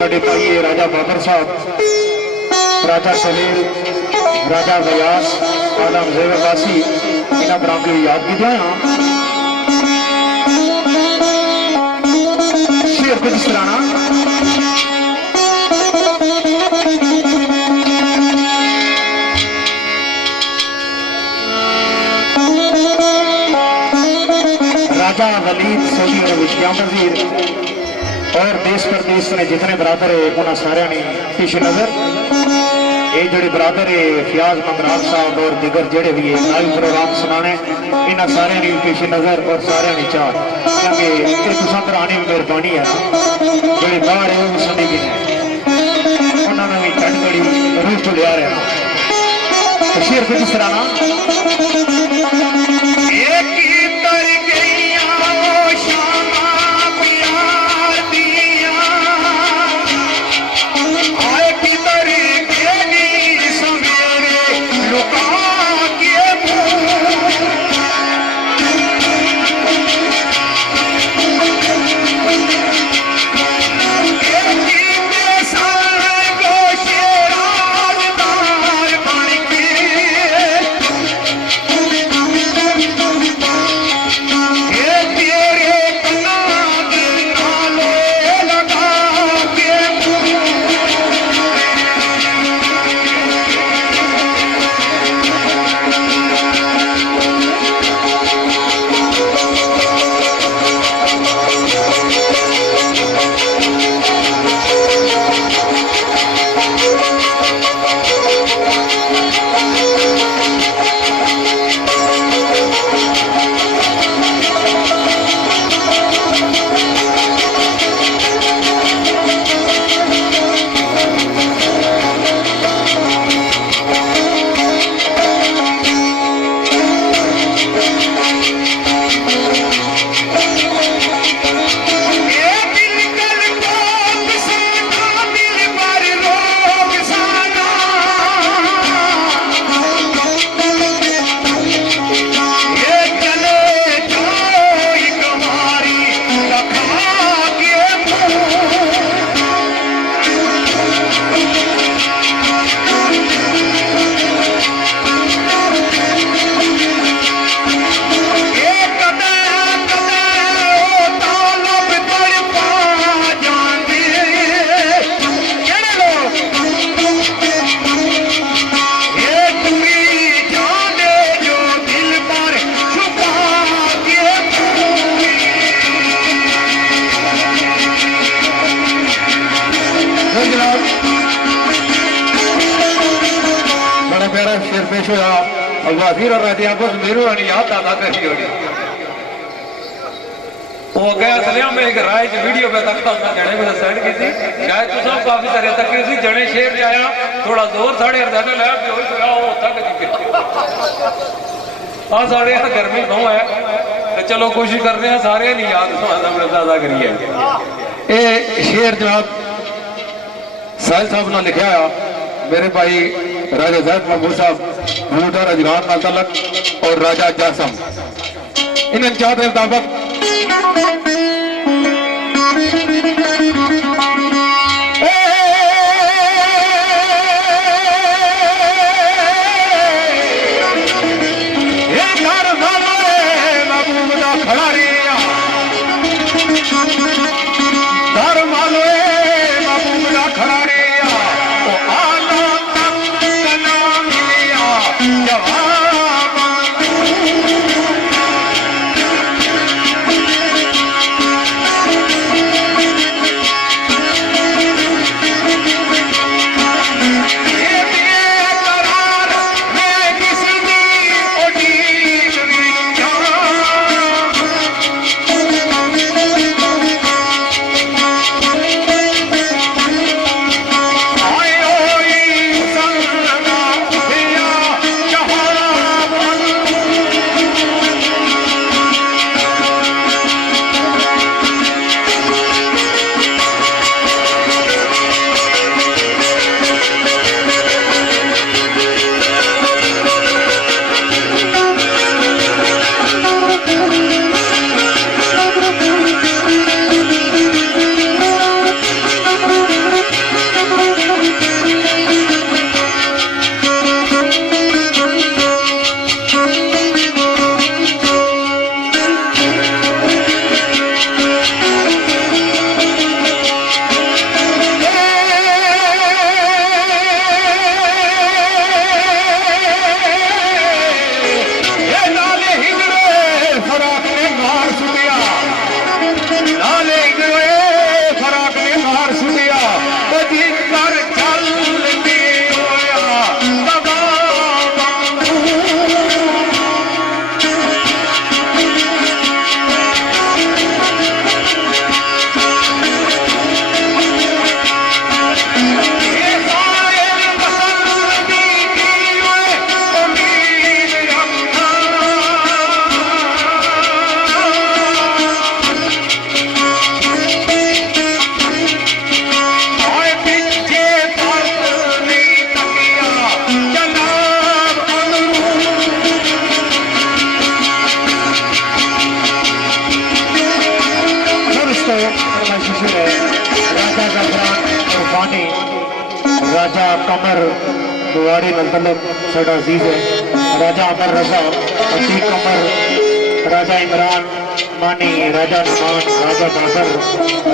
पाइए राजा बाबर साहब, राजा सलील, राजा व्यास, आदम जेवरवासी इन्होंने बराम की याद की जाए शेर कुछ सराना राजा वलीद सऊदी अरब विश्व वजीर और देश प्रदेश ने जितने बरादर है उन्होंने सारे पेश नजर ये जोड़े बरादर है फयाज मंगराल साहब और दिगर जेड़े भी है लाइव प्रोग्राम सुनाने इन्होंने सारे पेश नजर और सारे चाह क्योंकि ये कराने भी मेहरबानी है जोड़े बाहर है वो सुनी भी है उन्होंने भी ठंड बड़ी रूह तो लिया रहा तो शेर कुछ सराना शेर पेश होया वाजीर और राजा बस मेरू याद अदा करी होनी वो गया सलिया में एक राय वीडियो पे तक मैं जने में सेंड की थी शायद तुम सब काफी सारे तक सी जने शेर जाया थोड़ा जोर साढ़े अर्धा ला बेहोश होया वो तक आ साढ़े गर्मी बहुत है तो चलो कोशिश करते हैं सारे नहीं याद अदा करिए ये शेर जनाब साहिल साहब ने लिखा मेरे भाई राजा जैद महमूद साहब भूटा रजगार ना तलक और राजा जासम इन चाहते मुताबिक जफरान उर्फानी राजा कमर बुआड़ी नलतलब साडा अजीज है, राजा अमर रजा अतीक कमर, राजा इमरान मानी, राजा नुमान, राजा बाबर,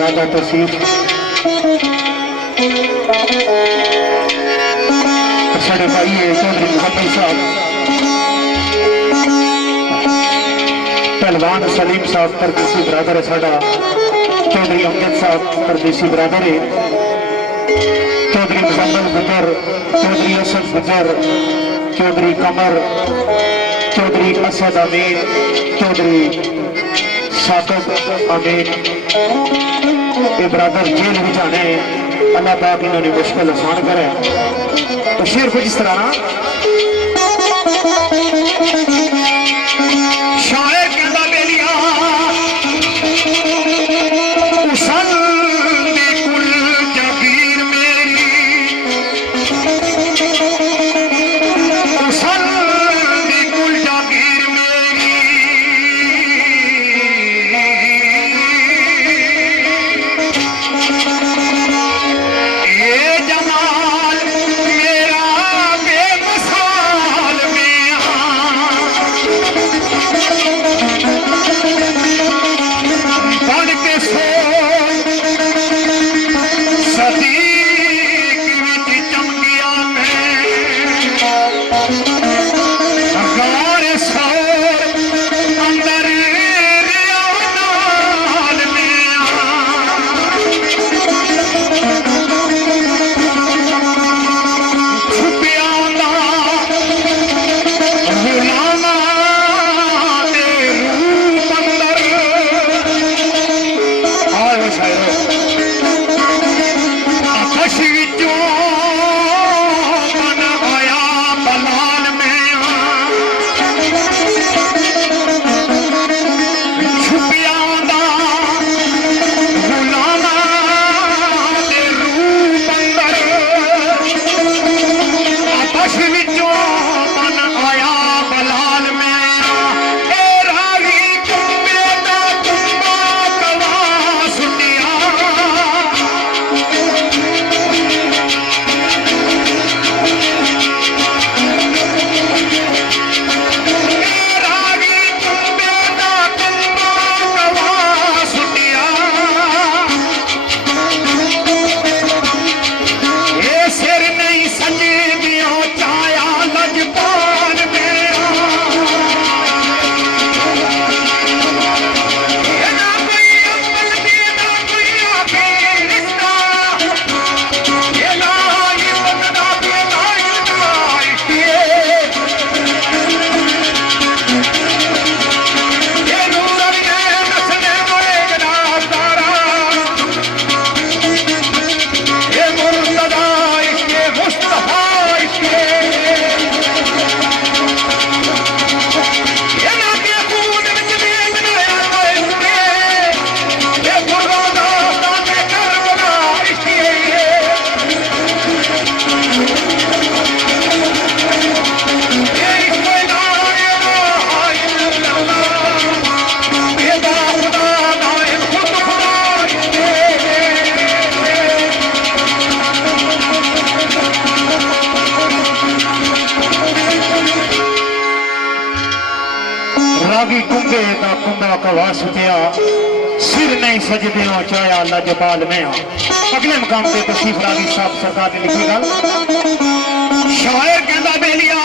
राजा तसीफ, साढ़े भाई है चौधरी मुहम्मद साहब, पहलवान सलीम साहब परदेसी बरादर है साडा, चौधरी अमजद साहब परदेसी बरादर है, चौधरी मुजम्मल गुजर, चौधरी असद गुजर, चौधरी कमर, चौधरी असद अमीन, चौधरी साकब अमीन, ये बरादर जेल में जाने, अल्लाह पाक इन्होंने मुश्किल आसान करे। तो शेर कुछ इस तरह ना, शायर कहता बेलिया उसल कुल जबीर मेरी, उसल कुल जबीर मेरी, ये जमाल मेरा बेमिसाल में बढ़ के सो सदीक विच चमकिया मैं अगार सौर अंदर रिया नाल में छुपिया दा गुलामा दे रूप अंदर आयो शायरो आकाश विचों बन आया बलाल में छुपिया दा गुलामा दे रूप अंदर आकाश विचों बन आया बलाल में ए रागी कुंबे दा कुंबा कवा सुनिया रागी कुंबे दा कुंबा कवा सुनिया ये सिर नहीं सजदियों चाया लजपाल मेरा ये ना कोई अम्बल दी ना कोई आके रिश्ता, ये ना इल्म ना बेना इल्मा इश्क़े, ये नूर अलिए नस्ले मोए जनाबदारा, ये मुर्तदा इश्क़े मुस्तफा इश्क़े, ये ना के खून विच बीज नया इश्क़े, ये गुरबादा ताके करबला इश्क़े, ये इश्क़े ला इलाहा इल्लल्लाह, ये दा खुदा नाइब खुद खुदा इश्क़े। रागी कुंबे दा कुंबा कवा सुटिया, सिर नहीं सजदे हो चाया लजपाल में। अगले मकाम पे तसीफ रागी साहब सरकार ने लिखी गल, शायर कहता बेलिया